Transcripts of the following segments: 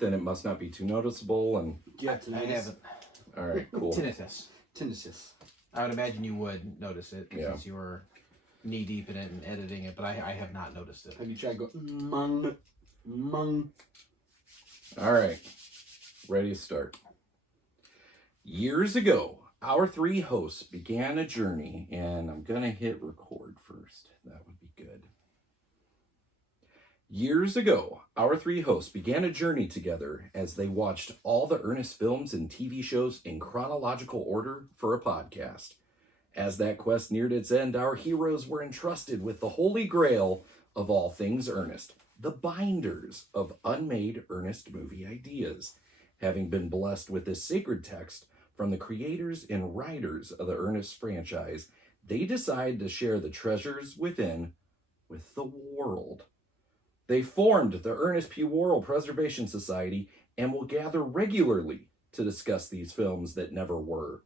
then it must not be too noticeable. And yeah, I haven't. all right, cool. Tinnitus. I would imagine you would notice it since you were knee deep in it and editing it, but I have not noticed it. Have you tried going mung? All right, ready to start. Years ago, our three hosts began a journey, and I'm gonna hit record first. That would be good. Years ago, our three hosts began a journey together as they watched all the Ernest films and TV shows in chronological order for a podcast. As that quest neared its end, our heroes were entrusted with the holy grail of all things Ernest, the binders of Unmade Ernest movie ideas. Having been blessed with this sacred text from the creators and writers of the Ernest franchise, they decide to share the treasures within with the world. They formed the Ernest P. Worrell Preservation Society and will gather regularly to discuss these films that never were.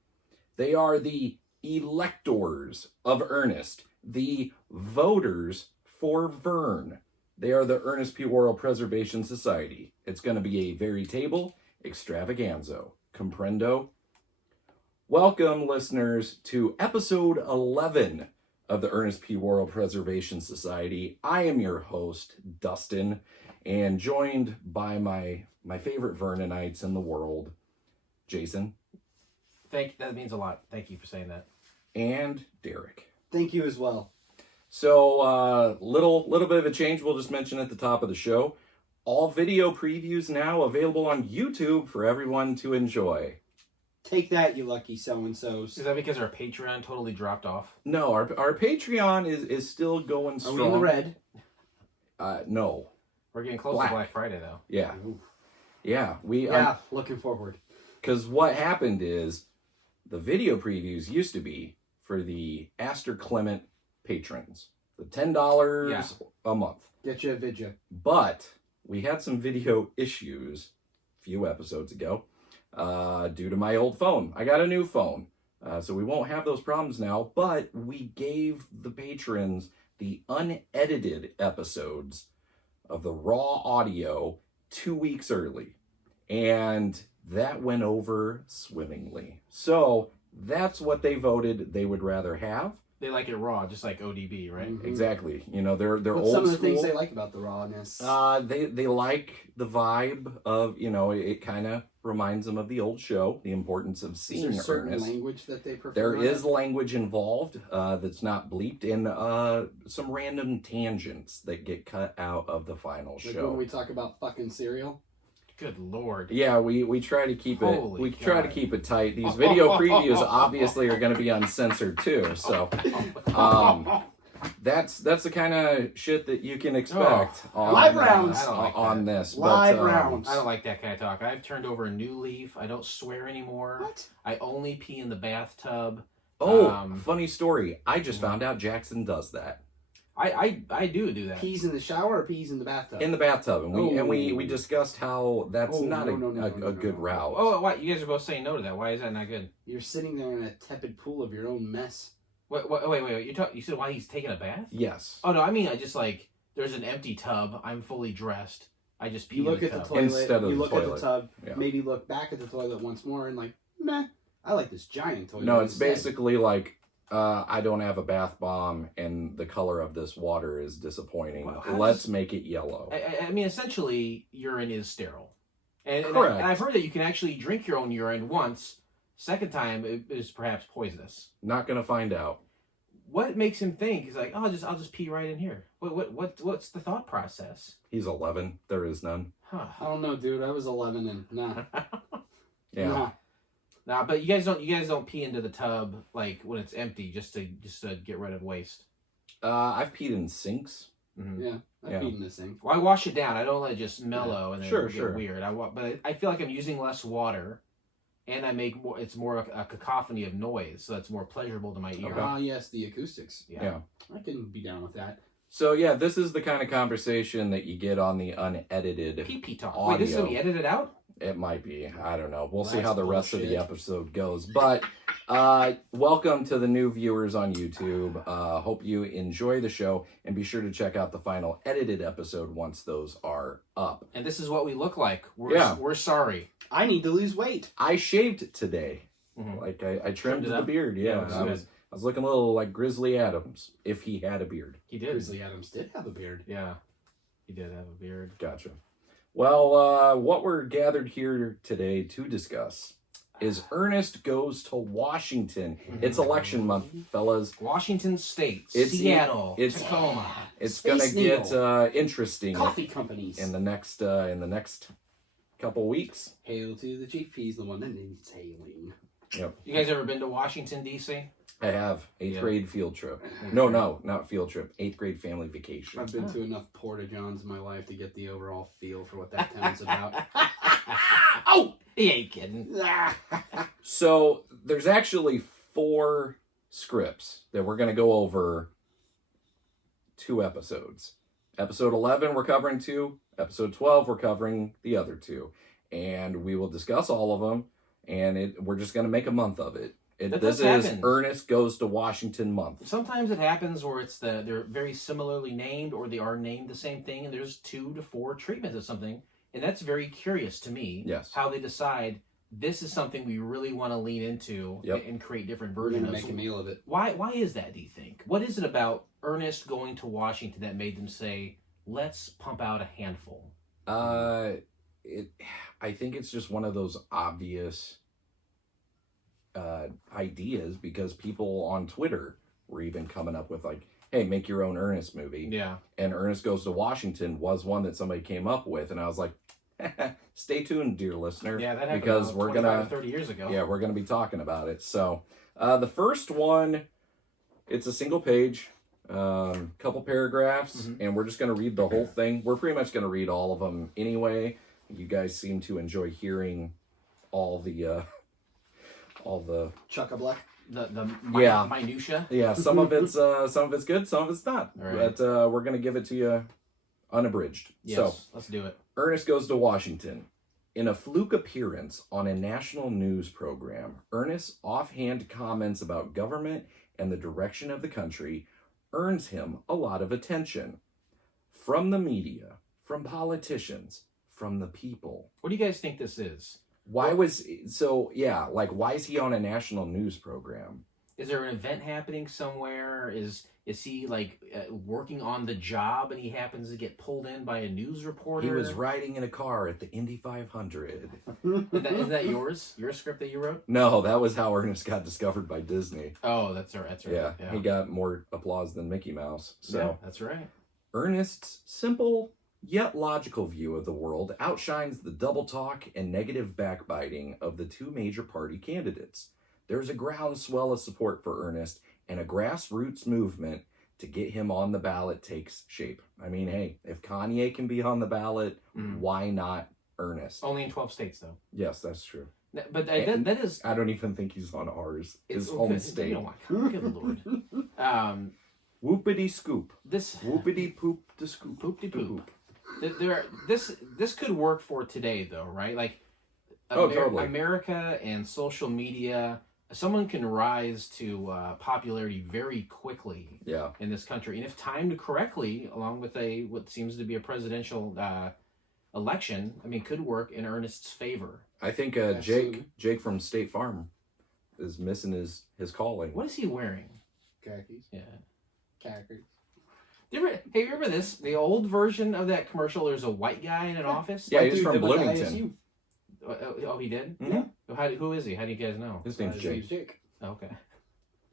They are the electors of Ernest, the voters for Vern. They are the Ernest P. Worrell Preservation Society. It's going to be a very table extravaganza. Comprendo? Welcome, listeners, to episode 11 of the Ernest P. Worrell Preservation Society. I am your host, Dustin, and joined by my favorite Vernonites in the world, Jason. That means a lot. Thank you for saying that. And Derek. Thank you as well. So, little bit of a change we'll just mention at the top of the show. All video previews now available on YouTube for everyone to enjoy. Take that, you lucky so-and-sos. Is that because our Patreon totally dropped off? No, our Patreon is still going strong. Are we in the red? No. We're getting close to Black Friday, though. Yeah. Ooh. Yeah. Looking forward. Because what happened is the video previews used to be for the Astor Clement patrons. The $10 a month. Get you a vidya. But we had some video issues a few episodes ago. Due to my old phone. I got a new phone, so we won't have those problems now, but we gave the patrons the unedited episodes of the raw audio 2 weeks early, and that went over swimmingly. So that's what they voted they would rather have. They like it raw, just like ODB, right? Mm-hmm. Exactly. You know, they're What's old some of the school. things they like about the rawness? They like the vibe of, you know, it kind of reminds them of the old show, the importance of seeing Ernest. Is there certain language that they prefer? There is language involved that's not bleeped, and some random tangents that get cut out of the final Like show. when we talk about fucking cereal? Good Lord. Yeah, we try to keep it. Holy Try to God. keep it tight. These video previews obviously are going to be uncensored too. So, that's the kind of shit that you can expect on Live rounds. I don't like on that. this. Live but, rounds. I don't like that kind of talk. I've turned over a new leaf. I don't swear anymore. What? I only pee in the bathtub. Funny story. I just found out Jackson does that. I do that. Peas in the shower or peas in the bathtub? In the bathtub, and we Oh. discussed how that's not a No. good route. Oh, what? You guys are both saying no to that. Why is that not good? You're sitting there in a tepid pool of your own mess. Wait. You said why he's taking a bath? Yes. Oh no, I mean I just like there's an empty tub. I'm fully dressed. I just pee You look in at the tub. toilet, Instead of you the look at toilet. the tub, Yeah. maybe look back at the toilet once more and like, meh, I like this giant toilet. No, it's instead. basically like I don't have a bath bomb, and the color of this water is disappointing. Well, how Let's does- make it yellow. I mean, essentially, urine is sterile, and Correct. I've heard that you can actually drink your own urine once. Second time it is perhaps poisonous. Not gonna find out. What makes him think he's like, oh, I'll just pee right in here? What's the thought process? He's 11. There is none. I Huh. don't know, dude. I was 11 and nah. Yeah. Nah. Nah, but you guys don't pee into the tub like when it's empty just to get rid of waste. I've peed in sinks. Mm-hmm. Yeah, I've Yeah. eaten this thing. Well, I wash it down. I don't let it just mellow and then Sure, get sure. weird. But I feel like I'm using less water, and I make more. It's more a cacophony of noise, so that's more pleasurable to my ear. Okay. Ah, yes, the acoustics. Yeah. I can be down with that. So yeah, this is the kind of conversation that you get on the unedited. Pee talk. Audio. Wait, this is gonna be edited out? It might be. I don't know. We'll Well, see how the that's rest of the bullshit. episode goes. But welcome to the new viewers on YouTube. Hope you enjoy the show, and be sure to check out the final edited episode once those are up. And this is what we look like. We're sorry. I need to lose weight. I shaved today. Mm-hmm. Like I trimmed it the up? beard. Yeah, Yeah, I was looking a little like Grizzly Adams if he had a beard. He did. Grizzly Adams did have a beard. Yeah, he did have a beard. Gotcha. Well, what we're gathered here today to discuss is Ernest Goes to Washington. It's election month, fellas. Washington State, It's- Seattle, it's- Tacoma. It's Space gonna get Needle. interesting Coffee companies. in the next couple weeks. Hail to the chief. He's the one that needs hailing. Yep, You guys ever been to Washington, D.C.? I have eighth Yeah. grade field trip. No, not field trip. 8th grade family vacation. I've been to enough Porta Johns in my life to get the overall feel for what that town's about. Oh, he ain't kidding. So there's actually 4 scripts that we're going to go over 2 episodes. Episode 11, we're covering 2. Episode 12, we're covering the other 2. And we will discuss all of them, and we're just going to make a month of it. That This does is happen. Ernest Goes to Washington month. Sometimes it happens where they're very similarly named, or they are named the same thing, and there's 2 to 4 treatments of something, and that's very curious to me. Yes. How they decide this is something we really want to lean into and create different We're versions going to of. make a meal of it. Why is that, do you think? What is it about Ernest going to Washington that made them say, let's pump out a handful? I think it's just one of those obvious ideas, because people on Twitter were even coming up with like, hey, make your own Ernest movie. Yeah. And Ernest Goes to Washington was one that somebody came up with, and I was like, stay tuned, dear listener. Yeah, that happened because about we're 25 gonna to 30 years ago. Yeah, we're gonna be talking about it. So the first one, it's a single page, couple paragraphs, and we're just gonna read the whole thing. We're pretty much gonna read all of them anyway. You guys seem to enjoy hearing all the Chuck-a-black. The Yeah. minutia. yeah, some of it's good, some of it's not. All right. But we're gonna give it to you unabridged. Yes, So let's do it. Ernest Goes to Washington. In a fluke appearance on a national news program, Ernest's offhand comments about government and the direction of the country earns him a lot of attention. From the media, from politicians, from the people. What do you guys think this is? Why is he on a national news program? Is there an event happening somewhere? Is he like working on the job and he happens to get pulled in by a news reporter? He was riding in a car at the Indy 500. Is that yours? Your script that you wrote? No, that was how Ernest got discovered by Disney. Oh, that's right. That's right. Yeah, he got more applause than Mickey Mouse. So yeah, that's right. Ernest's simple yet logical view of the world outshines the double talk and negative backbiting of the 2 major party candidates. There's a groundswell of support for Ernest, and a grassroots movement to get him on the ballot takes shape. I mean, hey, if Kanye can be on the ballot, why not Ernest? Only in 12 states, though. Yes, that's true. But that is... I don't even think he's on ours. His it's- home good. state. You know what? Good Lord. Whoopity scoop. This... Whoopity poop to scoop. Poop-de poop. This could work for today, though, right? Like, totally. America and social media, someone can rise to popularity very quickly Yeah. in this country, and if timed correctly, along with what seems to be a presidential election, I mean, could work in Ernest's favor. I think Absolutely. Jake from State Farm is missing his calling. What is he wearing? Khakis. Yeah. Khakis. Hey, you remember this? The old version of that commercial, there's a white guy in an office? Yeah, White he's dude from that went to Bloomington. ISU. Oh, he did? Mhm. Who is he? How do you guys know? His name's His Jake. name's Jake. Okay.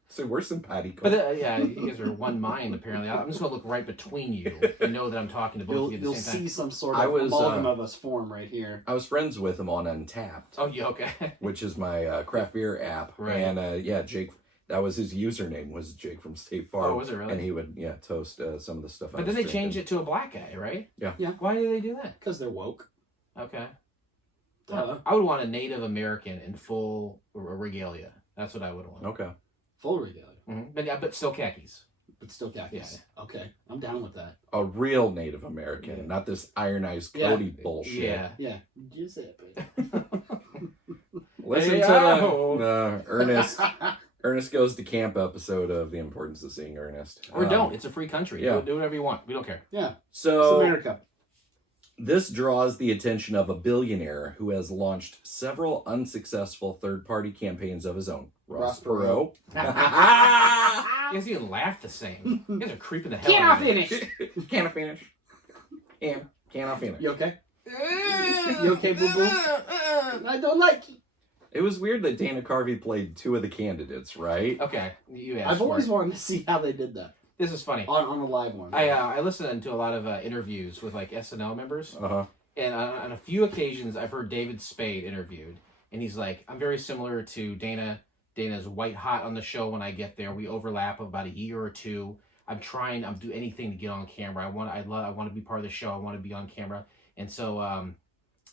So we're simpatico. But yeah, you guys are one mind, apparently. I'm just going to look right between you and know that I'm talking to both of you at the You'll same time. see some sort I of was, amalgam of us form right here. I was friends with him on Untapped, Oh, yeah, okay. which is my craft beer app. Right. And Jake, that was his username, was Jake from State Farm. Oh, was it really? And he would, toast some of the stuff. But then they changed it to a black guy, right? Yeah. Yeah. Why did they do that? Because they're woke. Okay. Duh. I would want a Native American in full regalia. That's what I would want. Okay. Full regalia. But still khakis. But still cactus. Yeah. Okay, I'm down with that. A real Native American, not this ironized Cody bullshit. Yeah. Giuseppe. Listen to the Ernest Goes to Camp episode of The Importance of Seeing Ernest. Or don't. It's a free country. Yeah. Do whatever you want. We don't care. Yeah. So, it's America. This draws the attention of a billionaire who has launched several unsuccessful third-party campaigns of his own. Ross Perot. You guys even laugh the same. You guys are creeping the hell Can out I of me. finish? Can I finish? Can I finish? You okay? You okay, boo-boo? I don't like you. It was weird that Dana Carvey played two of the candidates, right? Okay, you asked I've always for it. wanted to see how they did that. This is funny. On a live one. I listened to a lot of interviews with like SNL members, and on a few occasions I've heard David Spade interviewed, and he's like, "I'm very similar to Dana. Dana's white hot on the show when I get there. We overlap about a year or two. I'm do anything to get on camera. I want to be part of the show. I want to be on camera." And so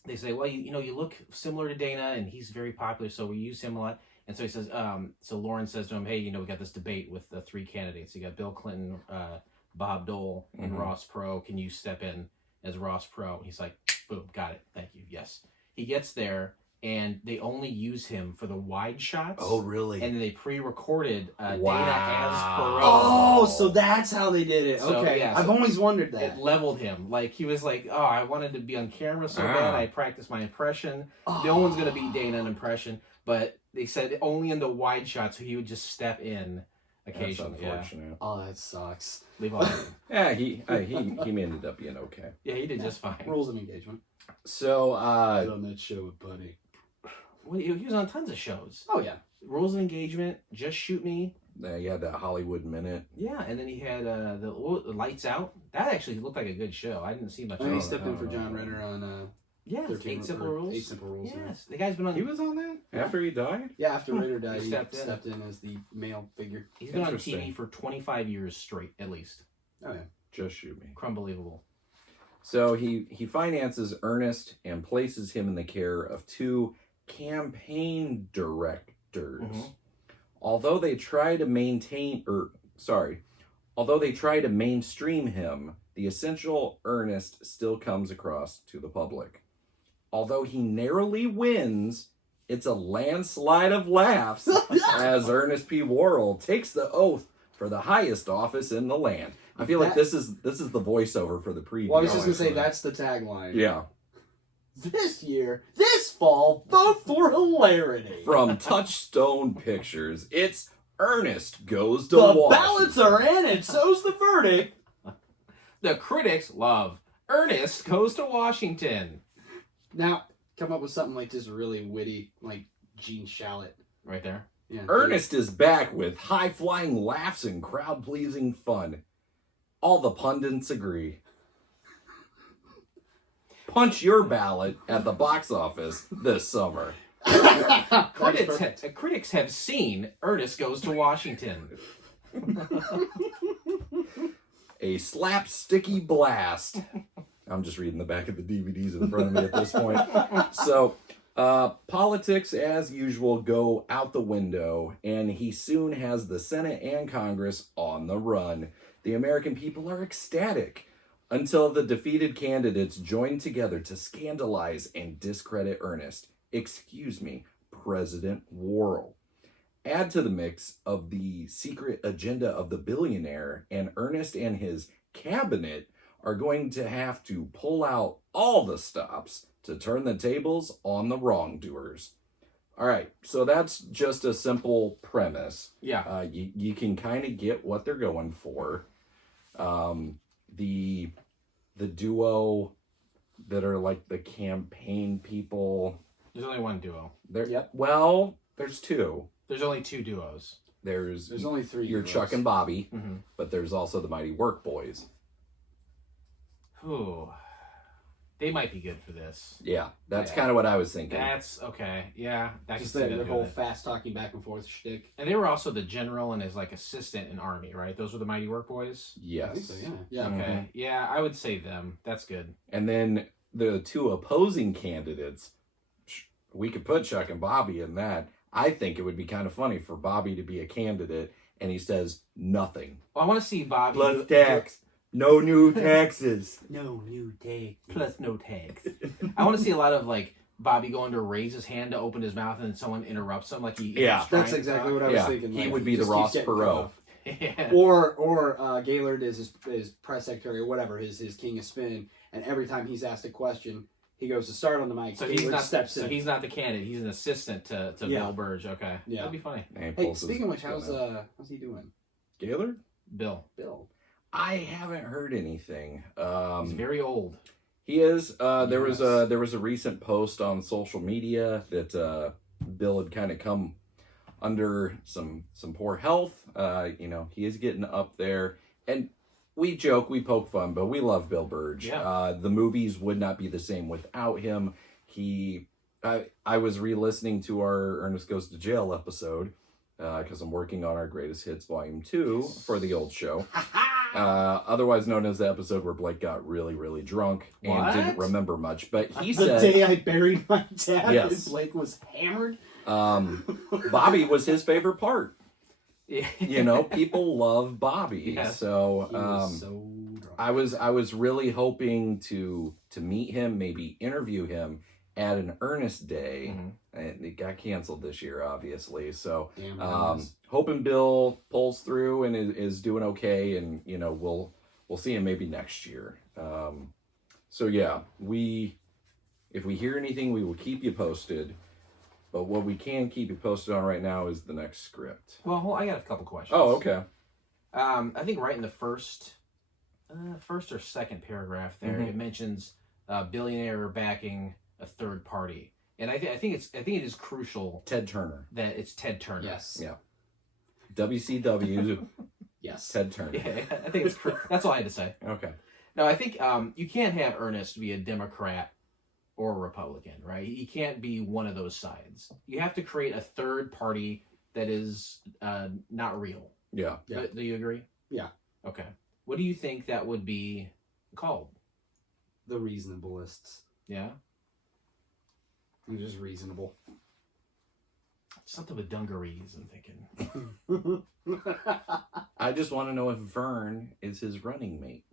they say, "Well, you look similar to Dana, and he's very popular, so we use him a lot." And so he says, so Lauren says to him, "Hey, we got this debate with the three candidates. You got Bill Clinton, Bob Dole, and Ross Perot. Can you step in as Ross Perot?" And he's like, "Boom, got it. Thank you. Yes." He gets there, and they only use him for the wide shots. Oh, really? And then they pre-recorded Dana as Wow. Perot. Oh, so that's how they did it. So, okay. yeah, I've always wondered that. It leveled him. Like, he was like, "Oh, I wanted to be on camera so bad. I practiced my impression. No one's going to beat Dana in impression." But they said only in the wide shots, so he would just step in occasionally. That's unfortunate. Oh, that sucks. Leave all Yeah, he ended up being okay. Yeah, he did just fine. Rules of engagement. So, Get on that show with Buddy. Well, he was on tons of shows. Oh, yeah. Rules of Engagement, Just Shoot Me. you had that Hollywood Minute. Yeah, and then he had the Lights Out. That actually looked like a good show. I didn't see much And of he it. stepped in for John Ritter on Yes, 8 Simple Rules. 8 Simple Rules. Yes, the guy's been on. He was on that after he died. Yeah, after Ritter died, He he stepped stepped in. in as the male figure. He's been on Interesting. TV for 25 years straight, at least. Oh, yeah. Just shoot me. Unbelievable. So he finances Ernest and places him in the care of two campaign directors. Although they try to mainstream him, the essential Ernest still comes across to the public. Although he narrowly wins, it's a landslide of laughs as Ernest P. Worrell takes the oath for the highest office in the land. I feel like this is the voiceover for the preview. Well, I was just going to say, that's the tagline. Yeah. This fall, vote for hilarity. From Touchstone Pictures, it's Ernest Goes to The Washington. ballots are in, and so's the verdict. The critics love Ernest Goes to Washington. Now, come up with something like this really witty, like Gene Shalit. Right there. Yeah, Ernest is back with high-flying laughs and crowd-pleasing fun. All the pundits agree. Punch your ballot at the box office this summer. Critics have seen Ernest Goes to Washington. A slapsticky blast. I'm just reading the back of the DVDs in front of me at this point. So, politics, as usual, go out the window, and he soon has the Senate and Congress on the run. The American people are ecstatic until the defeated candidates join together to scandalize and discredit Ernest. President Worrell. Add to the mix of the secret agenda of the billionaire, and Ernest and his cabinet are going to have to pull out all the stops to turn the tables on the wrongdoers. All right, so that's just a simple premise. Yeah. You can kind of get what they're going for. The duo that are like the campaign people. There's only one duo. Well, there's two. There's only two duos. There's only three. Your duos. Chuck and Bobby, Mm-hmm. but there's also the Mighty Work Boys. Ooh. They might be good for this. Yeah, that's Yeah. kind of what I was thinking. That's okay. Yeah. I Just can see their them whole doing it. fast talking back and forth shtick. And they were also the general and his like assistant in Army, right? Those were the Mighty Work Boys? Yes. I think so, yeah. Yeah. Mhm. Okay. Yeah, I would say them. That's good. And then the two opposing candidates, we could put Chuck and Bobby in that. I think it would be kind of funny for Bobby to be a candidate and he says nothing. Well, I want to see Bobby. Plus tax. No new taxes. No new tax. Plus no tax. I want to see a lot of like Bobby going to raise his hand to open his mouth and then someone interrupts him. Like he That's exactly what I was thinking. He like, would be the Ross Perot. Yeah. Or Gaylord is his press secretary or whatever, his king of spin, and every time he's asked a question, he goes to start on the mic. So Gaylord steps in. So he's not the candidate. He's an assistant to Bill Burge. Okay. Yeah. That'd be funny. Hey, speaking of which, how's he doing? Gaylord? Bill. I haven't heard anything. He's very old. He is. There was a recent post on social media that Bill had kind of come under some poor health. He is getting up there, and we joke, we poke fun, but we love Bill Burge. Yeah. The movies would not be the same without him. I was re-listening to our Ernest Goes to Jail episode because I'm working on our Greatest Hits Volume 2 for the old show. Otherwise known as the episode where Blake got really, really drunk and didn't remember much. But he said... The day I buried my dad, yes. Blake was hammered. Bobby was his favorite part. Yeah. People love Bobby. Yeah. So, He was so drunk. I was really hoping to meet him, maybe interview him at an Ernest Day. Mhm. And it got canceled this year, obviously. So, Damn Ernest. hoping Bill pulls through and is doing okay, and we'll see him maybe next year. So yeah, if we hear anything, we will keep you posted. But what we can keep you posted on right now is the next script. Well, I got a couple questions. Oh, okay. I think right in the first or second paragraph there, Mhm. it mentions billionaire backing a third party, and I think it is crucial Ted Turner. that it's Ted Turner. Yes. Yeah. WCW. Yes. Ted Turner. Yeah, I think it's that's all I had to say. Okay. No, I think you can't have Ernest be a Democrat or a Republican, right? He can't be one of those sides. You have to create a third party that is not real. Yeah. Yeah. Do you agree? Yeah. Okay. What do you think that would be called? The reasonablists. Yeah? They're just reasonable. Something with dungarees, I'm thinking. I just want to know if Vern is his running mate.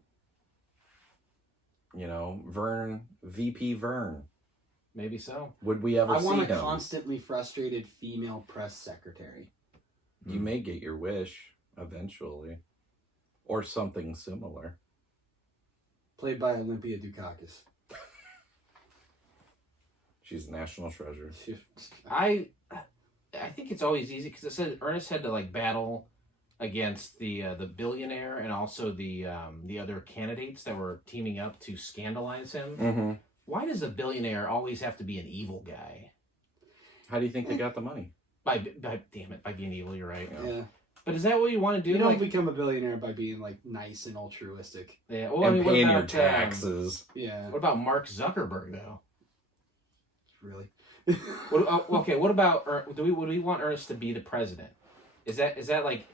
VP Vern. Maybe so. Would we ever I see want him? a constantly frustrated female press secretary. You may get your wish eventually. Or something similar. Played by Olympia Dukakis. She's a national treasure. I think it's always easy because it said Ernest had to battle against the billionaire and also the other candidates that were teaming up to scandalize him. Mm-hmm. Why does a billionaire always have to be an evil guy? How do you think they got the money? By being evil, you're right. Yeah. But is that what you want to do? You don't become a billionaire by being nice and altruistic. Yeah. Well, And what paying your about, taxes. Yeah. What about Mark Zuckerberg though? Really. What about do we want Ernest to be the president? Is that like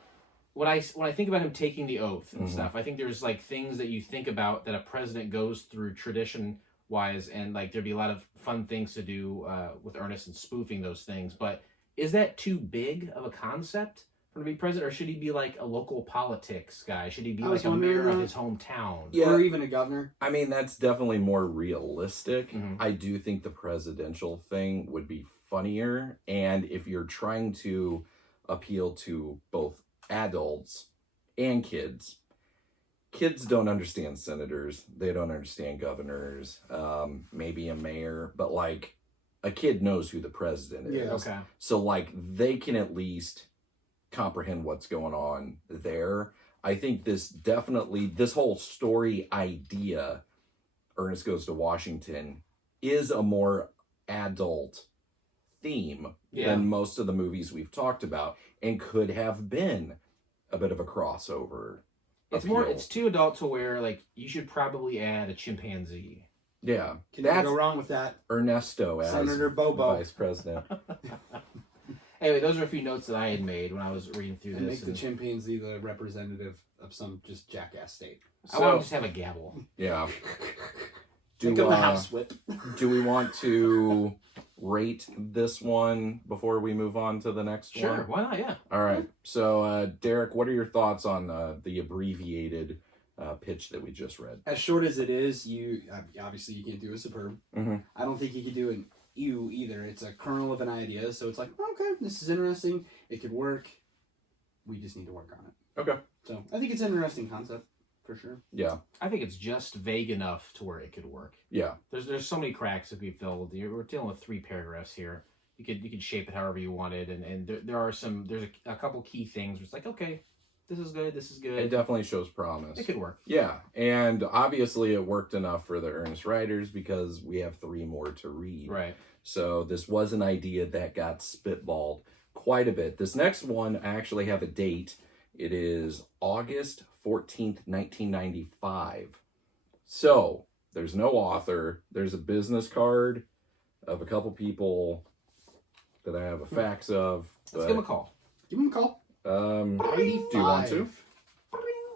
when I think about him taking the oath and Mhm. stuff? I think there's things that you think about that a president goes through tradition wise, and there'd be a lot of fun things to do with Ernest and spoofing those things. But is that too big of a concept for him to be president, or should he be a local politics guy? Should he be a mayor of his hometown? Yeah. Or even a governor? I mean, that's definitely more realistic. Mhm. I do think the presidential thing would be funnier. And if you're trying to appeal to both adults and kids don't understand senators. They don't understand governors, maybe a mayor. But, a kid knows who the president is. Yeah. Okay. So, they can at least comprehend what's going on there. I think this whole story idea, Ernest Goes to Washington, is a more adult theme than most of the movies we've talked about, and could have been a bit of a crossover. It's too adult to where you should probably add a chimpanzee. Yeah. Can you go wrong with that? Ernesto as Senator Bobo. vice president. Anyway, those are a few notes that I had made when I was reading through And this. make the chimpanzee the representative of some just jackass state. I want to just have a gavel. Yeah. Think of the house whip. Do we want to rate this one before we move on to the next one? Sure, why not? Yeah. All right. So, Derek, what are your thoughts on the abbreviated pitch that we just read? As short as it is, you obviously you can't do a superb. Mm-hmm. I don't think you could do an ew either. It's a kernel of an idea, so it's like, okay, this is interesting. It could work. We just need to work on it. Okay. So I think it's an interesting concept for sure. Yeah. I think it's just vague enough to where it could work. Yeah. There's so many cracks that we filled. We're dealing with 3 paragraphs here. You could shape it however you wanted, and there's a couple key things where it's like, okay, this is good. It definitely shows promise. It could work. Yeah, and obviously it worked enough for the Ernest writers because we have 3 more to read. Right. So this was an idea that got spitballed quite a bit. This next one, I actually have a date. It is August 14th, 1995. So there's no author. There's a business card of a couple people that I have a fax of. Let's give him a call. Give him a call. Do you want to?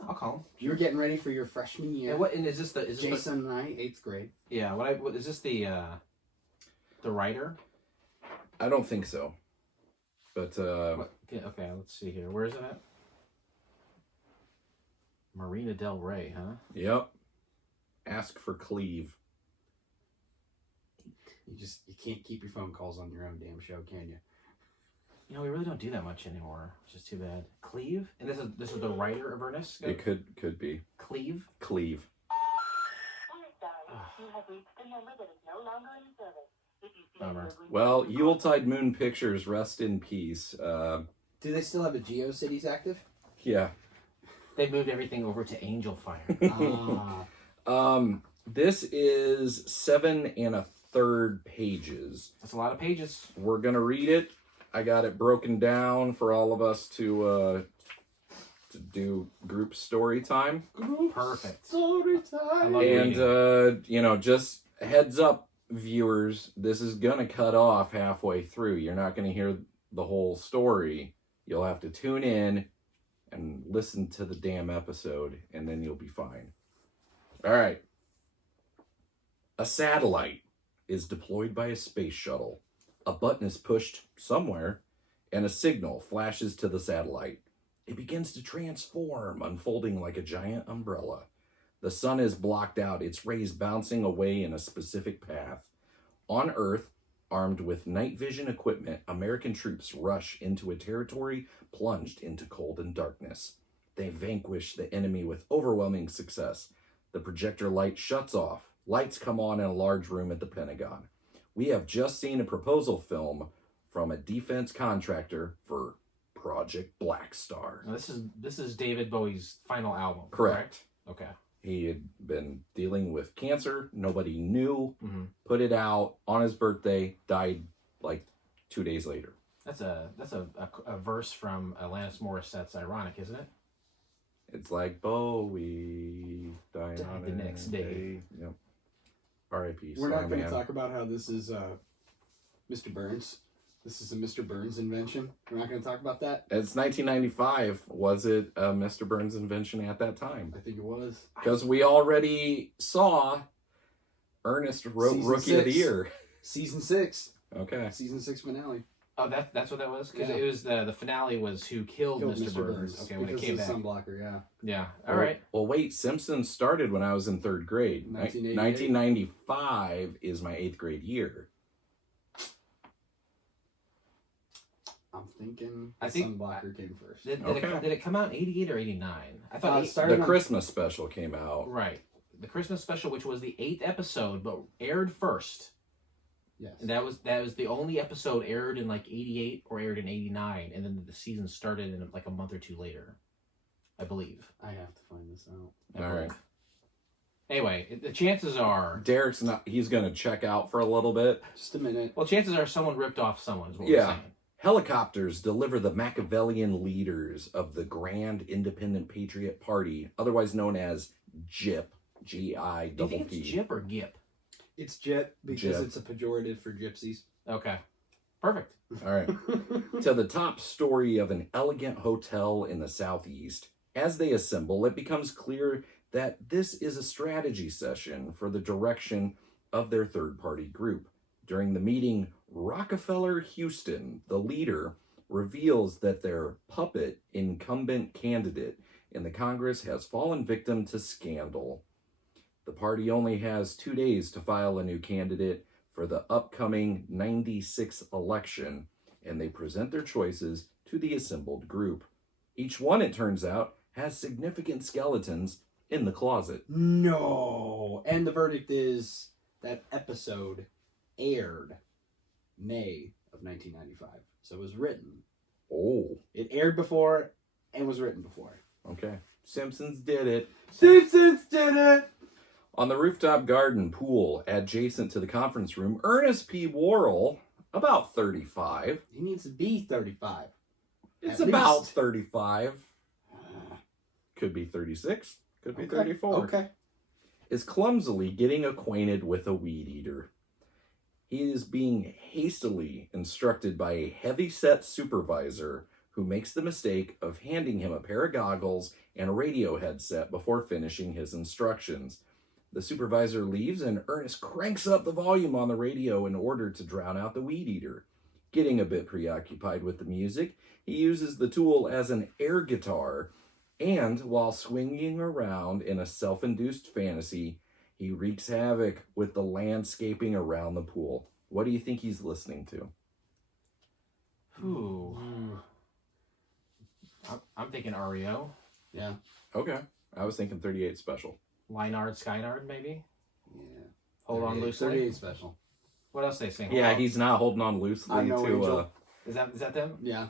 I'll call him. You're getting ready for your freshman year. And is this Jason and I, 8th grade. Yeah. What is this the writer? I don't think so. But Okay, let's see here. Where is it at? Marina Del Rey, huh? Yep. Ask for Cleve. You can't keep your phone calls on your own damn show, can you? You know, we really don't do that much anymore, which is too bad. Cleve? And this is the writer of Ernest? It could be. Cleve? Cleve. Bummer. Well, Yuletide Moon Pictures, rest in peace. Do they still have a GeoCities active? Yeah. They moved everything over to Angel Fire. This is 7 1/3 pages. That's a lot of pages. We're gonna read it. I got it broken down for all of us to do group story time. Perfect. Story time. And just heads up, viewers, this is gonna cut off halfway through. You're not gonna hear the whole story. You'll have to tune in and listen to the damn episode, and then you'll be fine. All right. A satellite is deployed by a space shuttle. A button is pushed somewhere, and a signal flashes to the satellite. It begins to transform, unfolding like a giant umbrella. The sun is blocked out, its rays bouncing away in a specific path. On Earth, armed with night vision equipment, American troops rush into a territory plunged into cold and darkness. They vanquish the enemy with overwhelming success. The projector light shuts off. Lights come on in a large room at the Pentagon. We have just seen a proposal film from a defense contractor for Project Black Star. Now, this is David Bowie's final album. Correct. Okay. He had been dealing with cancer. Nobody knew. Mm-hmm. Put it out on his birthday. Died like 2 days later. That's a verse from Alanis Morissette's "Ironic," isn't it? It's like Bowie died on the next day. Yep. R.I.P. We're not going to talk about how this is Mr. Burns. This is a Mr. Burns invention. We're not going to talk about that. It's 1995. Was it a Mr. Burns invention at that time? I think it was. Because we already saw Ernest wrote Season Rookie of the 6. Year. Season 6. Okay. Season 6 finale. Oh, that's what that was? Because Yeah. it was the finale was who killed Mr. Burns. Okay, when it because came of back. Sunblocker, yeah. Yeah. All right. Well, wait. Simpsons started when I was in 3rd grade. 1988. 1995 is my 8th grade year. I'm thinking I think- Sunblocker came first. Did Okay. it come out in 88 or 89? I thought it eight- started The on- Christmas special came out. Right. The Christmas special, which was the 8th episode, but aired first. Yes. And that was the only episode aired in like 88 or aired in 89, and then the season started in like a month or two later, I believe. I have to find this out. All right. Anyway, the chances are, Derek's not. He's gonna check out for a little bit. Just a minute. well, chances are someone ripped off someone. Is what Yeah. we're saying. Helicopters deliver the Machiavellian leaders of the Grand Independent Patriot Party, otherwise known as GIP, Do you G-I-P-P. think it's Jip or Gip? It's Jet because Jet. it's a pejorative for gypsies. Okay, perfect. All right. To the top story of an elegant hotel in the southeast. As they assemble, it becomes clear that this is a strategy session for the direction of their third-party group. During the meeting, Rockefeller Houston, the leader, reveals that their puppet incumbent candidate in the Congress has fallen victim to scandal. The party only has 2 days to file a new candidate for the upcoming 96 election, and they present their choices to the assembled group. Each one, it turns out, has significant skeletons in the closet. No. And the verdict is that episode aired May of 1995. So it was written. Oh. It aired before and was written before. Okay. Simpsons did it. Simpsons did it! On the rooftop garden pool adjacent to the conference room, Ernest P. Worrell, about 35. He needs to be 35. It's At about least. 35. Could be 36. Could be Okay. 34. Okay. Is clumsily getting acquainted with a weed eater. He is being hastily instructed by a heavy-set supervisor who makes the mistake of handing him a pair of goggles and a radio headset before finishing his instructions. The supervisor leaves and Ernest cranks up the volume on the radio in order to drown out the weed eater. Getting a bit preoccupied with the music, he uses the tool as an air guitar, and while swinging around in a self-induced fantasy, he wreaks havoc with the landscaping around the pool. What do you think he's listening to? Ooh. I'm thinking REO. Yeah. Okay. I was thinking 38 Special. Lynard Skynard, maybe? Yeah. Hold on loosely. 38 Special. What else they sing? Yeah, he's not holding on loosely I'm No to Angel. Is that them? Yeah.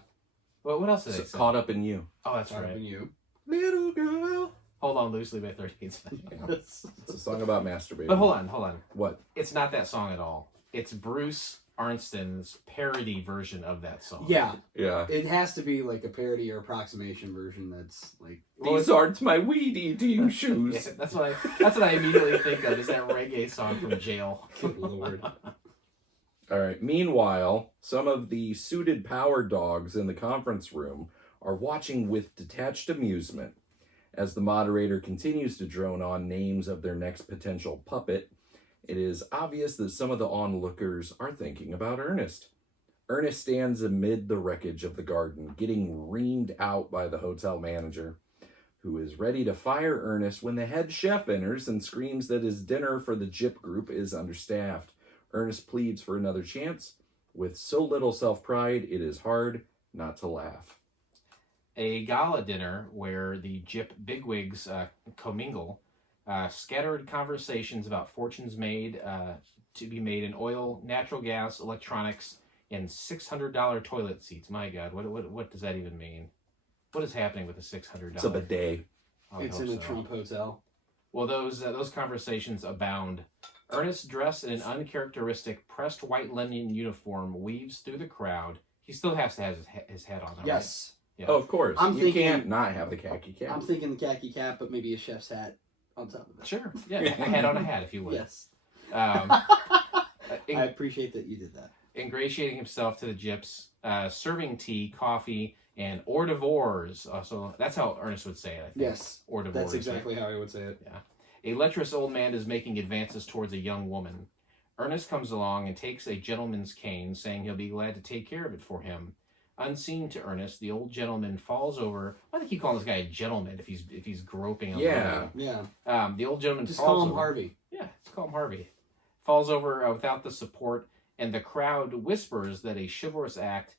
What else did they sing? Caught Up in You. Oh, that's Caught Up right. in You. Little girl. Hold on loosely by 38 Special. It's a song about masturbating. But hold on. What? It's not that song at all. It's Bruce Arnston's parody version of that song. Yeah. Yeah. It has to be like a parody or approximation version that's like... These aren't my weed eating shoes. Yeah, that's what I immediately think of, is that reggae song from Jail. Good Lord. All right. Meanwhile, some of the suited power dogs in the conference room are watching with detached amusement as the moderator continues to drone on names of their next potential puppet. It is obvious that some of the onlookers are thinking about Ernest. Ernest stands amid the wreckage of the garden, getting reamed out by the hotel manager, who is ready to fire Ernest when the head chef enters and screams that his dinner for the Gyp group is understaffed. Ernest pleads for another chance. With so little self-pride, it is hard not to laugh. A gala dinner where the Gyp bigwigs commingle. Scattered conversations about fortunes made to be made in oil, natural gas, electronics, and $600 toilet seats. My God, what does that even mean? What is happening with the $600? It's a bidet. It's in a Trump hotel. Well, those conversations abound. Ernest, dressed in an uncharacteristic pressed white linen uniform, weaves through the crowd. He still has to have his hat on. Yes. Right? Yeah. Oh, of course. You can't not have the khaki cap. I'm thinking the khaki cap, but maybe a chef's hat on top of it. Sure. Yeah, a hat on a hat, if you would. Yes. I appreciate that you did that. Ingratiating himself to the Gyps, serving tea, coffee, and hors d'oeuvres. So that's how Ernest would say it, I think. Yes. Hors d'oeuvres. That's exactly how I would say it. Yeah. A lecherous old man is making advances towards a young woman. Ernest comes along and takes a gentleman's cane, saying he'll be glad to take care of it for him. Unseen to Ernest, the old gentleman falls over. Why do they keep calling this guy a gentleman if he's groping on the way? Yeah. The old gentleman just falls call him over. Harvey. Yeah, just call him Harvey. Falls over without the support, and the crowd whispers that a chivalrous act.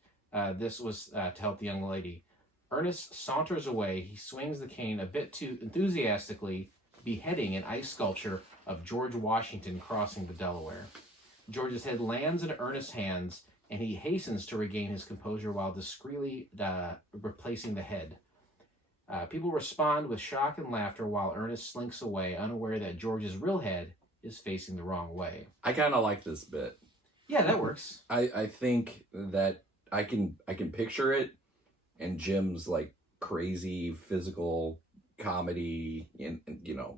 This was to help the young lady. Ernest saunters away. He swings the cane a bit too enthusiastically, beheading an ice sculpture of George Washington crossing the Delaware. George's head lands in Ernest's hands, and he hastens to regain his composure while discreetly replacing the head. People respond with shock and laughter while Ernest slinks away, unaware that George's real head is facing the wrong way. I kind of like this bit. Yeah, that works. I think that I can picture it, and Jim's like crazy physical comedy and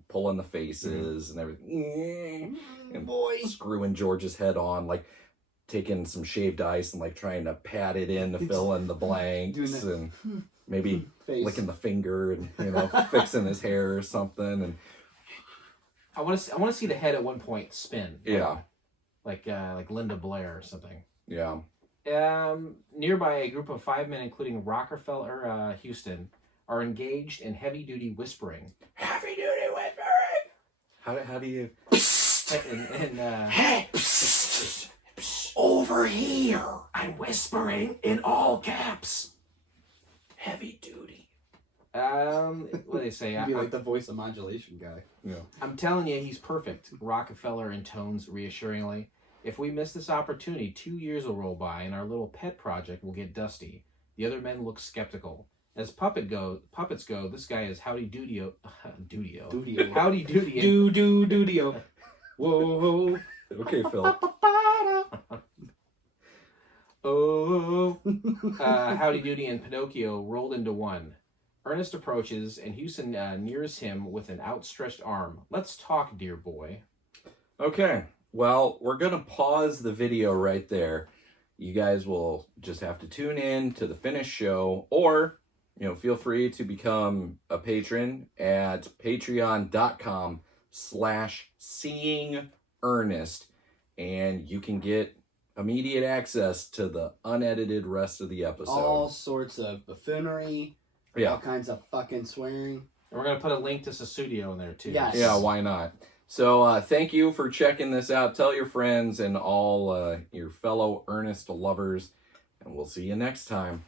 pulling the faces and everything, and screwing George's head on, like taking some shaved ice and like trying to pat it in to fill in the blanks, and maybe licking the finger and fixing his hair or something. And I want to see the head at one point spin. Yeah, like Linda Blair or something. Yeah. Nearby, a group of 5 men, including Rockefeller Houston, are engaged in heavy-duty whispering. Heavy-duty whispering! How do you... Hey! Psst, psst, over here! I'm whispering in all caps. Heavy-duty. What do they say? You'd be like the voice of modulation guy. Yeah. I'm telling you, he's perfect. Rockefeller intones reassuringly. If we miss this opportunity, 2 years will roll by and our little pet project will get dusty. The other men look skeptical. As puppets go, this guy is howdy doodyo. Dudio. Howdy doody. Dudio. Whoa. Okay, Phil. Oh. Howdy Doody and Pinocchio rolled into one. Ernest approaches, and Houston nears him with an outstretched arm. Let's talk, dear boy. Okay. Well, we're going to pause the video right there. You guys will just have to tune in to the finished show, or, feel free to become a patron at patreon.com/seeingernest, and you can get immediate access to the unedited rest of the episode. All sorts of buffoonery. Yeah. All kinds of fucking swearing. And we're going to put a link to Susudio in there, too. Yes. Yeah, why not? So thank you for checking this out. Tell your friends and all your fellow Ernest lovers, and we'll see you next time.